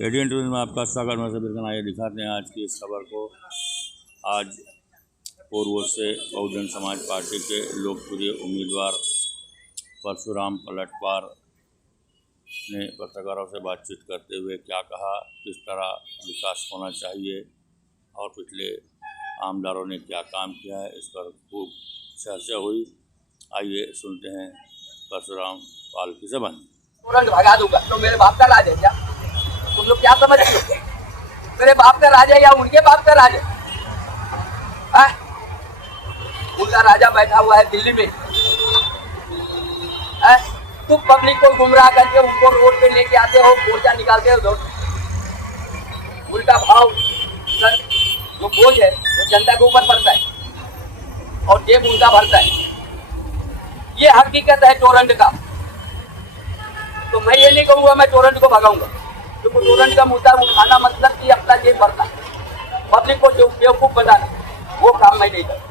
ADN news में आपका स्वागत। मैं सभी का आइए दिखाते हैं आज की इस खबर को। आज पूर्व से बहुजन समाज पार्टी के लोकप्रिय उम्मीदवार परशुराम पलटवार ने पत्रकारों से बातचीत करते हुए क्या कहा, किस तरह विकास होना चाहिए और पिछले आमदारों ने क्या काम किया है, इस पर खूब चर्चा हुई। आइए सुनते हैं परशुराम पाल की ज़बान। तुरंत भगा दूंगा तो मेरे बाप का राज है क्या? तुम लोग क्या समझ रहे हो? मेरे बाप का राज है या उनके बाप का राज है? उनका राजा बैठा हुआ है दिल्ली में। तुम पब्लिक को गुमराह करके उनको रोड पे लेके आते हो, मोर्चा निकालते हो। उल्टा भाव सर जो बोझ है वो जनता के ऊपर पड़ता है और जेब उनका भरता है। ये हकीकत है टोरंट का। तो मैं ये नहीं कहूँगा मैं टोरंट को भगाऊंगा, क्योंकि टोरंट का मुद्दा उठाना मतलब कि अपना जेब भरना, पब्लिक को जो बेवकूफ बनाना, वो काम मैं नहीं करता।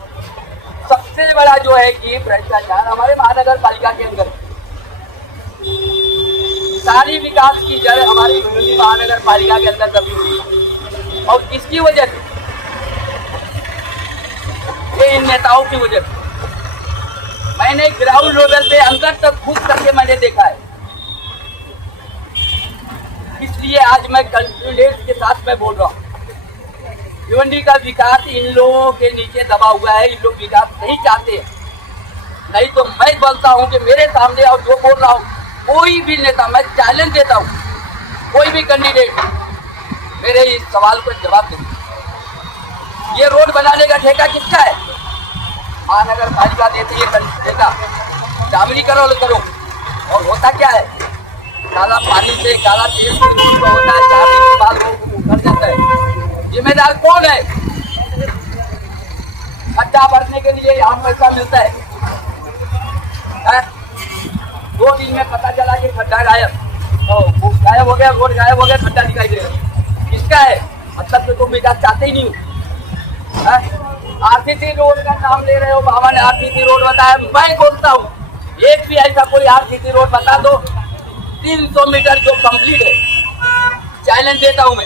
सबसे बड़ा जो है कि भ्रष्टाचार हमारे महानगर पालिका के अंदर, सारी विकास की जड़ हमारी महानगर पालिका के अंदर दबी हुई है और इसकी वजह से ये इन नेताओं की वजह से मैंने ग्राउंड लेवल पे अंदर तक घुस करके मैंने देखा है। इसलिए आज मैं कॉन्फिडेंस के साथ मैं बोल रहा हूँ, भिवंडी का विकास इन लोगों के नीचे दबा हुआ है। इन लोग विकास नहीं चाहते हैं। नहीं तो मैं बोलता हूँ कि मेरे सामने और जो बोल रहा हूँ कोई भी नेता, मैं चैलेंज देता हूँ, कोई भी कैंडिडेट मेरे इस सवाल को जवाब दे। ये रोड बनाने का ठेका किसका है? महानगर पालिका देती है ठेका, डामरीकरण करो। और होता क्या है? काला पानी से काला तेल से रोड होता है, 4 दिन के बाद रोड भर जाता है। जिम्मेदार कौन है? खड्डा भरने के लिए यहाँ पैसा मिलता है। 2 दिन में पता चला कि खड्डा गायब, तो गायब हो गया, रोड गायब हो गया, खड्डा दिखाई दे रहा। किसका है? मतलब तो तुम विकास चाहते ही नहीं हो। आरसीसी रोड का नाम ले रहे हो, बाबा ने आरसीसी रोड बताया। मैं बोलता हूँ एक भी ऐसा कोई आरसीसी रोड बता दो 300 मीटर जो कंप्लीट है। चैलेंज देता हूं मैं,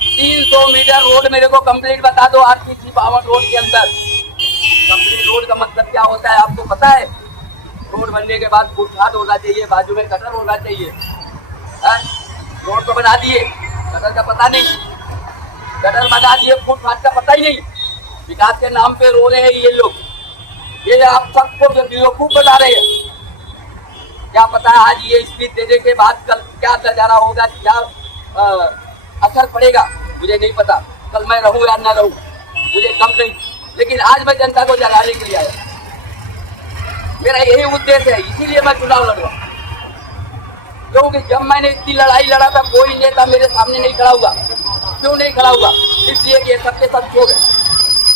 300 मीटर रोड मेरे को कंप्लीट बता दो आरसीसी पावन रोड के अंदर। कंप्लीट रोड का मतलब क्या होता है आपको पता है? रोड बनने के बाद फुटपाथ होना चाहिए, बाजू में कटर होना चाहिए। रोड तो बना दिए, कटर का पता नहीं। कटर बना दिए, फुटपाथ का पता ही नहीं। विकास के नाम पे रो रहे हैं ये लोग। ये आप सबको बेवकूफ बता रहे हैं। क्या पता है आज ये स्पीच देने के बाद कल क्या नजारा होगा, क्या असर पड़ेगा, मुझे नहीं पता। कल मैं रहूं या ना रहूं मुझे कम नहीं, लेकिन आज मैं जनता को जगाने के लिए आया। मेरा यही उद्देश्य है, इसीलिए मैं चुनाव लड़ रहा हूं। क्योंकि जब मैंने इतनी लड़ाई लड़ा था कोई नेता मेरे सामने नहीं खड़ा हुआ। क्यों नहीं खड़ा हुआ? इसलिए कि सबके सब छोड़ गए,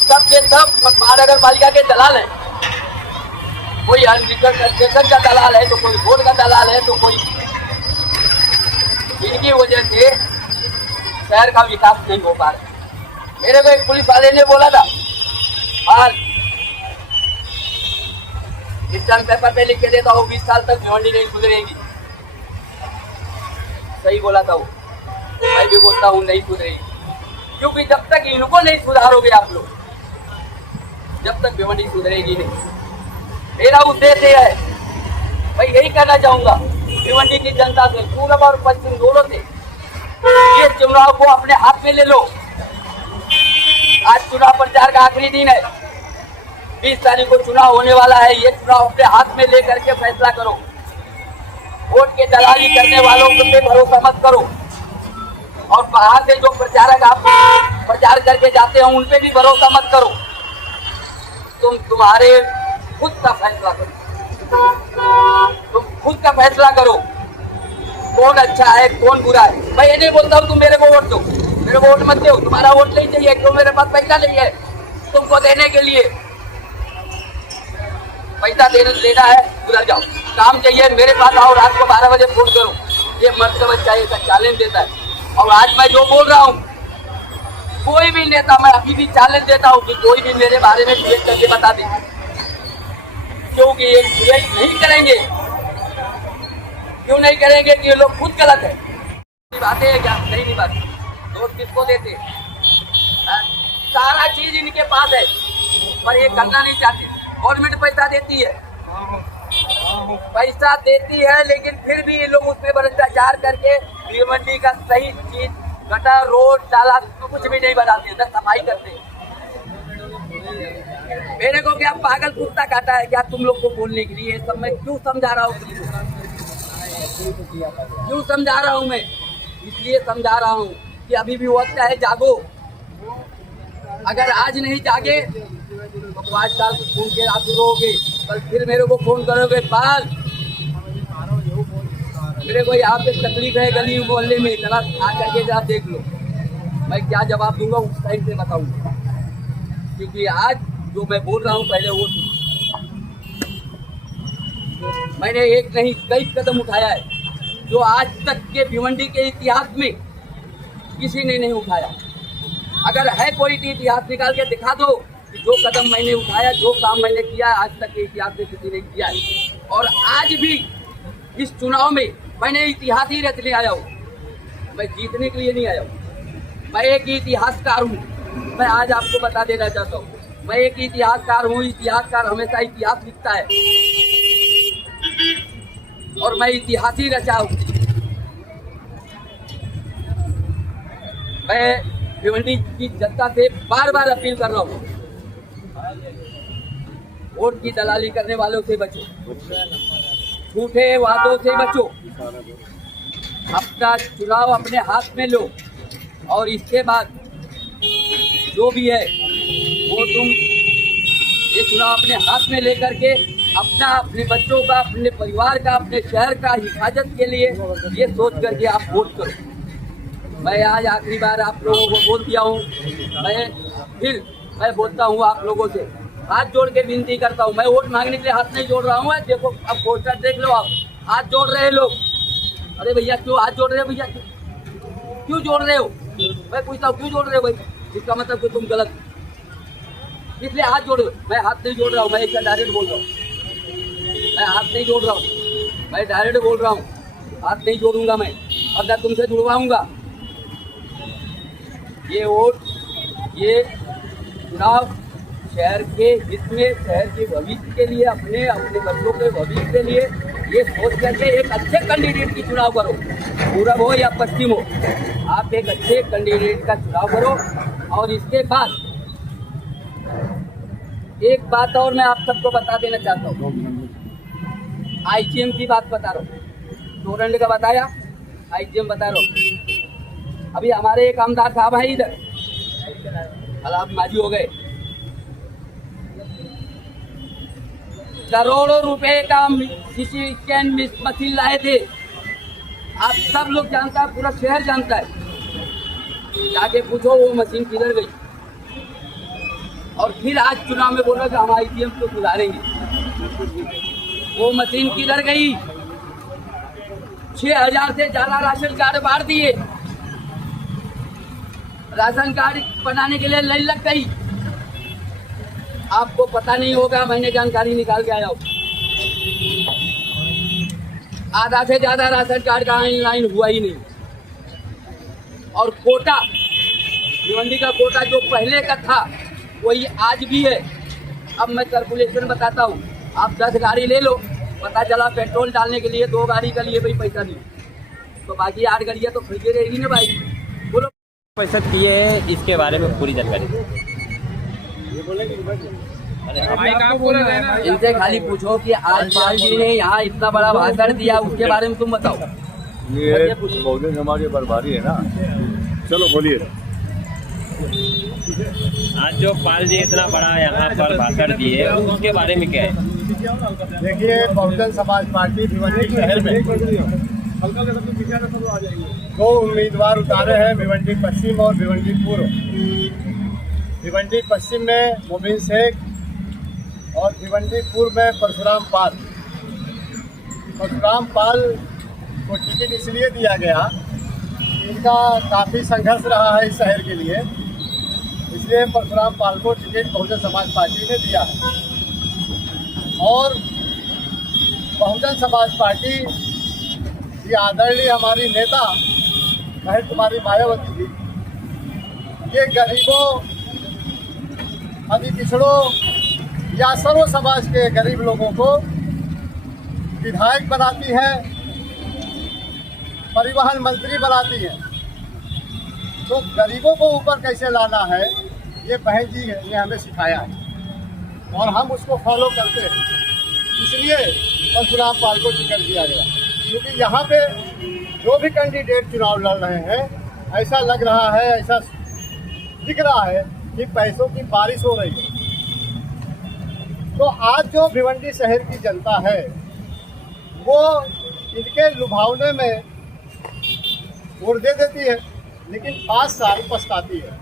सबके सब महानगर पालिका के दलाल हैं। कोई अनरिजर्वेशन का दलाल है, तो कोई वोट का दलाल है, तो कोई। इनकी वजह से शहर का विकास नहीं हो पा रहा। मेरे को एक पुलिस वाले ने बोला था, हाँ रिटर्न पेपर पे लिख के देता हूँ 20 साल तक भिवंडी नहीं सुधरेगी। सही बोला था वो, मैं भी बोलता हूँ नहीं सुधरेगी, क्योंकि जब तक इनको नहीं सुधारोगे आप लोग, जब तक भिवंडी सुधरेगी नहीं। मेरा उद्देश्य है, मैं यही कहना चाहूंगा भिवंडी की जनता से, पूर्व और पश्चिम दोनों से, ये चुनाव को अपने हाथ में ले लो। आज चुनाव प्रचार का आखिरी दिन है, 20 तारीख को चुनाव होने वाला है। ये चुनाव अपने हाथ में ले करके फैसला करो। वोट के दलाली करने वालों पे भरोसा मत करो, और बाहर से जो प्रचारक आप प्रचार करके जाते हैं उन पे भी भरोसा मत करो। तुम्हारे खुद का फैसला करो, तुम खुद का फैसला करो कौन अच्छा है कौन बुरा है। मैं ये नहीं बोलता हूँ तुम मेरे को वोट दो, मेरे को वोट मत दो, तुम्हारा वोट नहीं चाहिए, क्यों? मेरे पास पैसा नहीं है तुमको देने के लिए। पैसा लेना है उधर जाओ, काम चाहिए मेरे पास आओ, रात को 12 बजे फोन करो। ये मर्तबा चाहिए का चैलेंज देता है। और आज मैं जो बोल रहा हूँ, कोई भी नेता, मैं अभी भी चैलेंज देता हूँ कि कोई भी मेरे बारे में ट्वीट करके बता दे, क्योंकि ये ट्वीट नहीं करेंगे। क्यों नहीं करेंगे? कि ये लोग खुद गलत है। निभाते हैं क्या? नहीं निभाते। दोस्त किसको देते? सारा चीज इनके पास है पर ये करना नहीं चाहते। गवर्नमेंट पैसा देती है, लेकिन फिर भी ये लोग उसमें भ्रष्टाचार करके भिवंडी का सही चीज गटर रोड तालाब तो कुछ भी नहीं बनाते, न सफाई करते। मेरे को क्या पागल कुत्ता काटा है क्या तुम लोग को बोलने के लिए? सब मैं क्यों समझा रहा हूँ मैं? इसलिए समझा रहा हूँ कि अभी भी वक्त है, जागो। अगर आज नहीं जागे तो 5 साल सुन के आप रोगे, कल फिर मेरे को फोन करोगे, पाल मेरे को यहाँ पे तकलीफ है गली मोहल्ले में, जरा आ करके जरा देख लो। मैं क्या जवाब दूंगा उस टाइम से बताऊंगा, क्योंकि आज जो मैं बोल रहा हूँ पहले वो सुनो। मैंने एक नहीं कई कदम उठाया है जो आज तक के भिवंडी के इतिहास में किसी ने नहीं उठाया। अगर है कोई इतिहास निकाल के दिखा दो कि जो कदम मैंने उठाया, जो काम मैंने किया, आज तक के इतिहास में किसी ने किया है। और आज भी इस चुनाव में मैंने इतिहास ही रचने आया हूँ, मैं जीतने के लिए नहीं आया हूँ। मैं एक इतिहासकार हूँ, मैं आज आपको बता देना चाहता हूँ, मैं एक इतिहासकार हूँ। इतिहासकार हमेशा इतिहास लिखता है और मैं इतिहास ही रचा हूँ। मैं भिवंडी की जनता से बार बार अपील कर रहा हूँ, वोट की दलाली करने वालों से बचो, झूठे वादों से बचो, अपना चुनाव अपने हाथ में लो और इसके बाद जो भी है वो तुम ये चुनाव अपने हाथ में लेकर के अपने बच्चों का, अपने परिवार का, अपने शहर का हिफाजत के लिए ये सोच करके आप वोट करो। मैं आज आखिरी बार आप लोगों को बोल दिया हूँ, मैं बोलता हूँ आप लोगों से, हाथ जोड़ के विनती करता हूँ। मैं वोट मांगने के लिए हाथ नहीं जोड़ रहा हूँ। देखो अब पोस्टर देख लो, आप हाथ जोड़ रहे लोग। अरे भैया क्यों हाथ जोड़ रहे हो? भैया क्यों जोड़ रहे हो? मैं पूछता हूँ क्यों जोड़ रहे हो भाई? इसका मतलब कि तुम गलत, इसलिए हाथ जोड़ रहे हो। मैं हाथ नहीं जोड़ रहा हूँ, मैं इसका डायरेक्ट बोल रहा हूँ। मैं हाथ नहीं जोड़ रहा हूँ, मैं डायरेक्ट बोल रहा हूँ, हाथ नहीं जोड़ूंगा मैं। अगर तुमसे जुड़वाऊंगा ये वोट, ये चुनाव शहर के हित में, शहर के भविष्य के लिए, अपने बच्चों के भविष्य के लिए ये सोच करके एक अच्छे कैंडिडेट की चुनाव करो। पूरब हो या पश्चिम हो, आप एक अच्छे कैंडिडेट का चुनाव करो। और इसके बाद एक बात और मैं आप सबको बता देना चाहता हूँ, IGM की बात बता रहा हूँ। टोरेंट का बताया, IGM बता रहा हूँ। अभी हमारे एक आमदार साहब है इधर, हालात माजी हो गए, करोड़ों रुपए का सीसी स्कैन मशीन लाए थे। आप सब लोग जानता है, पूरा शहर जानता है। जाके पूछो वो मशीन किधर गई। और फिर आज चुनाव में बोला कि हम IGM को सुधारेंगे। वो मशीन किधर गई? 6000 से ज्यादा राशन कार्ड बांट दिए, राशन कार्ड बनाने के लिए लाइन लग गई। आपको पता नहीं होगा, मैंने जानकारी निकाल के आया हूँ। आधा से ज्यादा राशन कार्ड का लाइन हुआ ही नहीं। और कोटा, भिवंडी का कोटा जो पहले का था वही आज भी है। अब मैं कैलकुलेशन बताता हूँ, आप 10 गाड़ी ले लो, पता चला पेट्रोल डालने के लिए 2 गाड़ी का लिए भाई पैसा नहीं, तो बाकी 8 गाड़ियाँ तो खरीदे रहेगी ना भाई। बोलो पैसा किए हैं, इसके बारे में पूरी जानकारी। इनसे खाली पूछो कि आज पाल जी ने यहाँ इतना बड़ा भाषण दिया, उसके बारे में तुम बताओ। ये बहुजन समाज की बर्बादी है ना। चलो बोलिए। आज जो पाल जी इतना बड़ा यहाँ पर भाषण दिए, उसके बारे में क्या है? देखिए, बहुजन समाज पार्टी भिवंडी शहर में 2 उम्मीदवार उतारे हैं, भिवंडी पश्चिम और भिवंडी पूर्व। भिवंडी पश्चिम में मोबिन शेख और भिवंडी पूर्व में परशुराम पाल। परशुराम पाल को टिकट इसलिए दिया गया, इनका काफ़ी संघर्ष रहा है इस शहर के लिए, इसलिए परशुराम पाल को टिकट बहुजन समाज पार्टी ने दिया है। और बहुजन समाज पार्टी की आदरणीय हमारी नेता बहन कुमारी मायावती जी, ये गरीबों, अति पिछड़ों या सर्व समाज के गरीब लोगों को विधायक बनाती है, परिवहन मंत्री बनाती है। तो गरीबों को ऊपर कैसे लाना है, ये बहन जी ने हमें सिखाया है और हम उसको फॉलो करते हैं। इसलिए परशुराम पाल को टिकट दिया गया, क्योंकि यहाँ पे जो भी कैंडिडेट चुनाव लड़ रहे हैं, ऐसा लग रहा है, ऐसा दिख रहा है कि पैसों की बारिश हो रही है। तो आज जो भिवंडी शहर की जनता है, वो इनके लुभावने में वोट दे देती है, लेकिन 5 साल पछताती है।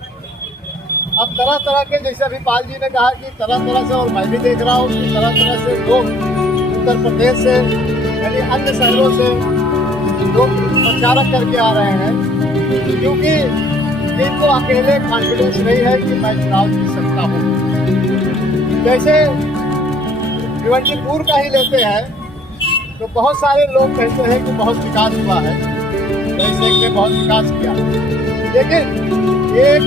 अब तरह तरह के, जैसे अभी पाल जी ने कहा कि तरह तरह से, और मैं भी देख रहा हूँ कि तरह तरह से लोग उत्तर प्रदेश से यानी अन्य शहरों से लोग प्रचारक करके आ रहे हैं, क्योंकि इनको अकेले कॉन्फिडेंस नहीं है कि मैं चुनाव जीत सकता हूँ। जैसे भिवंडीपुर का ही लेते हैं तो बहुत सारे लोग कहते हैं कि बहुत विकास हुआ है, जैसे कि बहुत विकास किया, लेकिन एक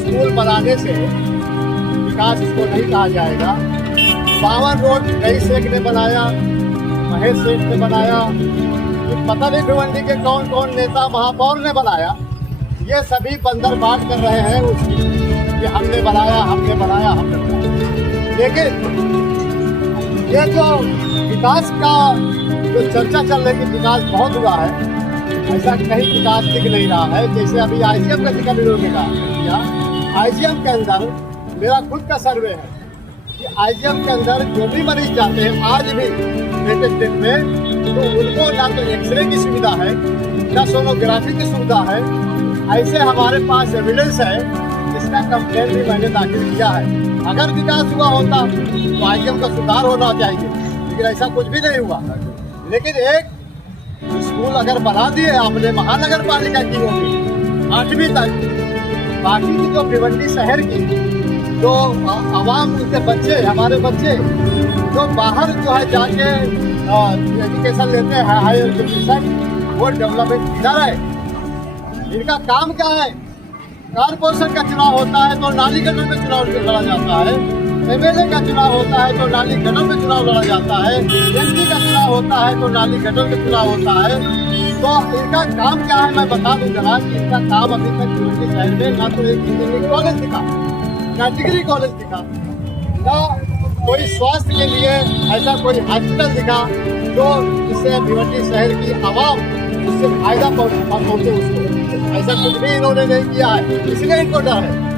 स्कूल बनाने से विकास इसको नहीं कहा जाएगा। 52 रोड रईस शेख ने बनाया, महेश सेठ ने बनाया, ये पता नहीं भिवंडी के कौन कौन नेता महापौर ने बनाया, ये सभी बंदर बाट कर रहे हैं उसकी कि हमने बनाया, हमने बनाया, हमने बनाया। लेकिन ये जो विकास का जो चर्चा चल रही है, विकास बहुत हुआ है, ऐसा कहीं विकास दिख नहीं रहा है। जैसे अभी IGM का टिकट इन्होंने कहा, IGM के अंदर मेरा खुद का सर्वे है कि IGM के अंदर जो भी मरीज जाते हैं आज भी लेटेस्ट डेट में, तो उनको ना तो एक्सरे की सुविधा है, ना सोनोग्राफी की सुविधा है। ऐसे हमारे पास एविडेंस है, जिसका कंप्लेंट भी मैंने दाखिल किया है। अगर विकास हुआ होता तो IGM का सुधार होना चाहिए, लेकिन ऐसा कुछ भी नहीं हुआ। लेकिन एक स्कूल अगर बना दिए आपने महानगर पालिका की होगी 8वीं तक, बाकी की जो भिवंडी शहर की जो आवाम, उनके बच्चे, हमारे बच्चे जो बाहर जो है जाके एजुकेशन लेते हैं, हायर एजुकेशन, वो डेवलपमेंट किधर है? इनका काम क्या है? कारपोरेशन का चुनाव होता है तो नाली गटर में चुनाव लड़ा जाता है, MLA का चुनाव होता है तो नाली गटर में चुनाव लड़ा जाता है, MP का चुनाव होता है तो नाली गटर में चुनाव होता है। तो इनका काम क्या है मैं बता दूं जरा कि इनका काम अभी तक भिवंडी शहर में ना तो एक इंजीनियरिंग कॉलेज दिखा, ना डिग्री कॉलेज दिखा, ना कोई स्वास्थ्य के लिए ऐसा कोई हॉस्पिटल दिखा जो जिससे भिवंडी शहर की आवाम उससे फायदा पहुँचे उसको। ऐसा कुछ भी इन्होंने नहीं किया है, इसलिए इनको डर है।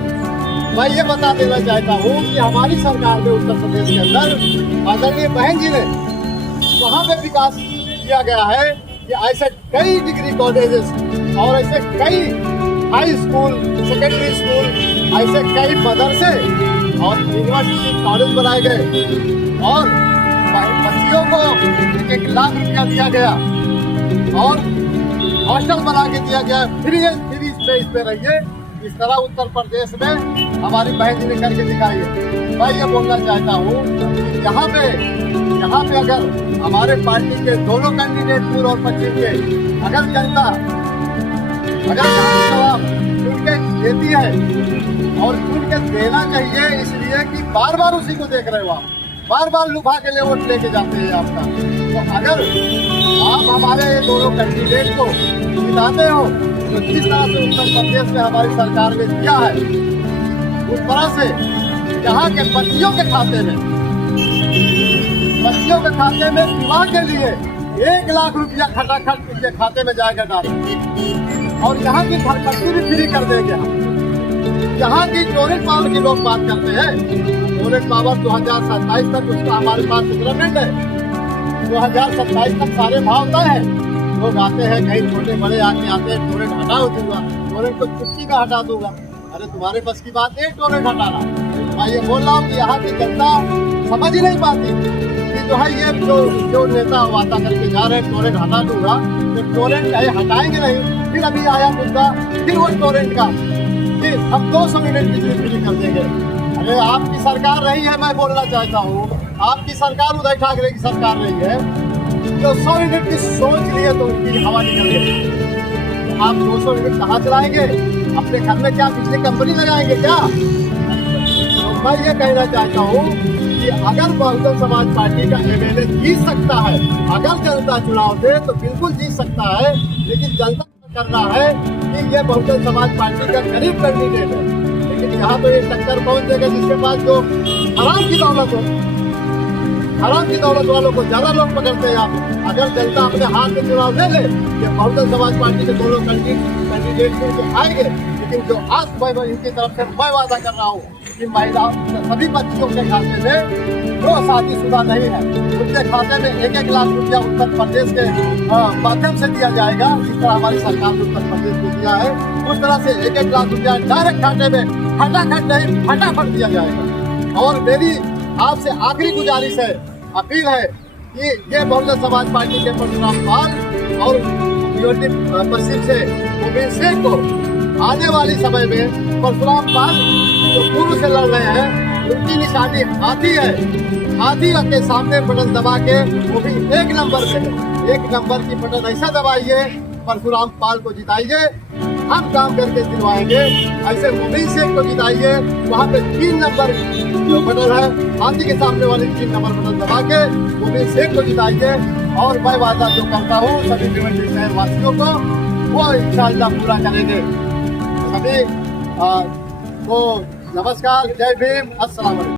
मैं ये बता देना चाहता हूँ कि हमारी सरकार ने उत्तर प्रदेश के अंदर आदरणीय बहन जी ने वहाँ पे विकास किया गया है कि ऐसे कई डिग्री कॉलेजेस और ऐसे कई हाई स्कूल, सेकेंडरी स्कूल, ऐसे कई मदरसे और यूनिवर्सिटी कॉलेज बनाए गए और बच्चियों को 1 लाख रुपया दिया गया और हॉस्टल बना के दिया गया। फ्री स्पेस पे रहिए, इस तरह उत्तर प्रदेश में हमारी बहन जी ने करके दिखाई है। मैं ये बोलना चाहता हूँ कि यहाँ पे अगर हमारे पार्टी के दोनों कैंडिडेट पूर्व और पश्चिम के अगर जनता अगर जवाब चुन के देती है और चुन के देना चाहिए, इसलिए कि बार बार उसी को देख रहे हो आप, बार बार लुभा के लिए वोट लेके जाते हैं आपका। तो अगर आप हमारे ये दोनों कैंडिडेट को जिताते हो तो जिस तरह से उत्तर प्रदेश में हमारी सरकार ने दिया है, उस तरह से यहाँ के बच्चियों के खाते में विवाह के लिए 1 लाख रुपया खटाखट उनके खाते में जाएगा डाल, और यहाँ की घरपट्टी भी फ्री कर देंगे हम। यहाँ की टोरेंट पावर की लोग बात करते हैं, टोरेंट पावर 2027 तक उसका हमारे पास एग्रीमेंट है, 2027 तक सारे भाव तय है। लोग आते हैं, कहीं छोटे बड़े आते हैं, टोरेंट हटा दूंगा, टोरेंट को चुटकी में हटा दूंगा। अरे तुम्हारे बस की बात है टोरेंट हटाना? मैं ये बोल रहा हूँ कि यहाँ की जनता समझ ही नहीं पाती कि जो है ये जो नेता वादा करके जा रहे हैं टोरेंट हटा दूंगा, तो टोरेंट हटाएंगे नहीं। फिर अभी आया मुद्दा फिर वो टोरेंट का कि हम 200 यूनिट बिजली फ्री कर देंगे। अरे आपकी सरकार रही है, मैं बोलना चाहता हूँ आपकी सरकार उदय ठाकरे की सरकार रही है, जो 100 यूनिट की सोच लिए तो उनकी हवा निकल गई। आप 200 यूनिट कहाँ चलाएंगे? अपने घर में क्या बिजली कंपनी लगाएंगे क्या? तो मैं ये कहना चाहता हूँ कि अगर बहुजन समाज पार्टी का एमएलए जीत सकता है, अगर जनता चुनाव दे तो बिल्कुल जीत सकता है, लेकिन जनता को करना है कि ये बहुजन समाज पार्टी का गरीब कैंडिडेट है। लेकिन यहाँ तो ये टक्कर कौन देगा? जिसके पास जो हराम की दौलत हो, हराम की दौलत वालों को ज्यादा लोग पकड़ते हैं। यहाँ पे अगर जनता अपने हाथ में चुनाव ले ले, ये बहुजन समाज पार्टी के दोनों कैंडिडेट के आएंगे। लेकिन जो आज मैं इनकी तरफ से मैं वादा कर रहा हूँ कि महिला सभी बच्चियों के खाते में जो शादीशुदा नहीं है उनके खाते में 1-1 लाख रुपया उत्तर प्रदेश के माध्यम से दिया जाएगा। जिस तरह हमारी सरकार ने उत्तर प्रदेश को दिया है, उस तरह से 1-1 लाख रुपया डायरेक्ट खाते में फटाफट नहीं फटाफट दिया जाएगा। और मेरी आपसे आखिरी गुजारिश है, अपील है कि ये बहुजन समाज पार्टी के परशुराम पाल और पश्चिम से गोविंद सिंह को आने वाले समय में परशुराम पाल जो पूर्व से लड़ रहे हैं, उनकी निशानी हाथी है। हाथी के सामने बटन दबा के, वो भी 1 नंबर पे है, 1 नंबर की बटन ऐसा दबाइए, परशुराम पाल को जिताइए, हम काम करके दिलवाएंगे। ऐसे गोविंद सिंह को जिताइए, वहाँ पे 3 नंबर जो बटन है, हाथी के सामने वाले 3 नंबर बटन दबा के गोविंद सिंह को जिताइए। और मैं वादा जो करता हूँ सभी भिवंडी शहर वासियों को, वो इंशाअल्लाह पूरा करेंगे। सभी को नमस्कार, जय भीम, अस्सलाम वालेकुम।